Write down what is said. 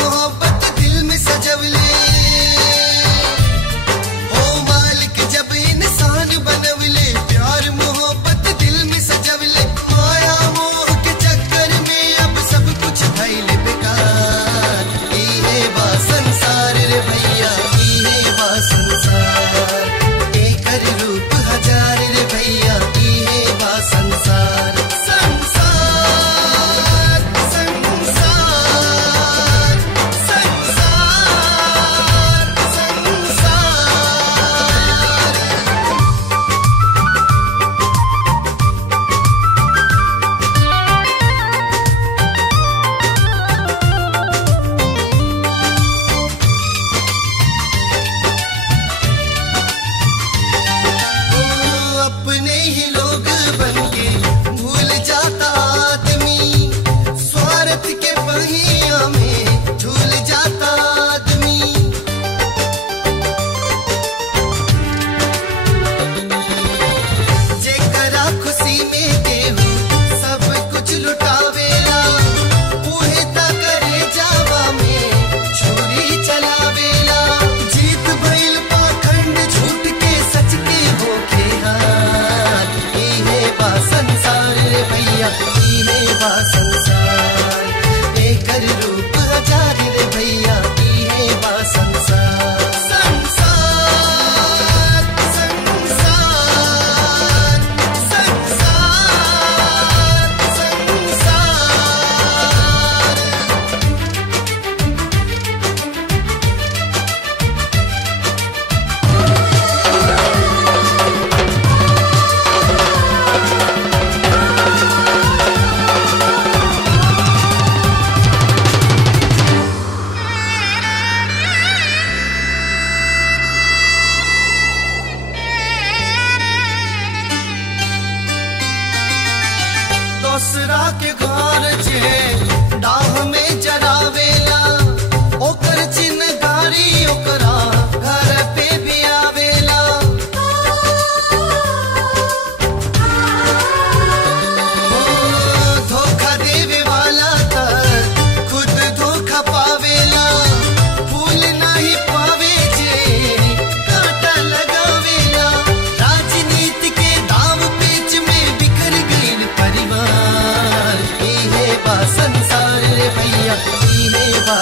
मोहब्बत दिल में सजवले ओ मालिक जब इंसान बनवले प्यार मोहब्बत दिल में सजवले माया मोह के चक्कर में अब सब कुछ भइले बेकार इहे बा संसार रे भैया इहे बा संसार एकर रूप हजार रे भैया इहे बा संसार अपने ही लोग बनके भूल जाता आदमी स्वार्थ के पहिया में झूल जाता आदमी जेकरा खुशी में केहू सब कुछ लुटावेला उहे ता करे जावा में छुरी चलावेला जीत भइल पाखंड झूठ के सच के होके संसार रे भैया इहे बा संसार एकर रूप हजार रे भैया इहे बा संसार संसार संसार संसार दूसरा के घर जे डाह में जरावेला ओकर चिन्हगारी ओकरा घर पे भी आवेला धोखा देवे वाला त खुद धोखा पावेला फूल नहीं पावे जे कांटा लगावेला राजनीति के दाव पेच में बिखर गईल परिवार इहे बा संसार रे भैया इहे बा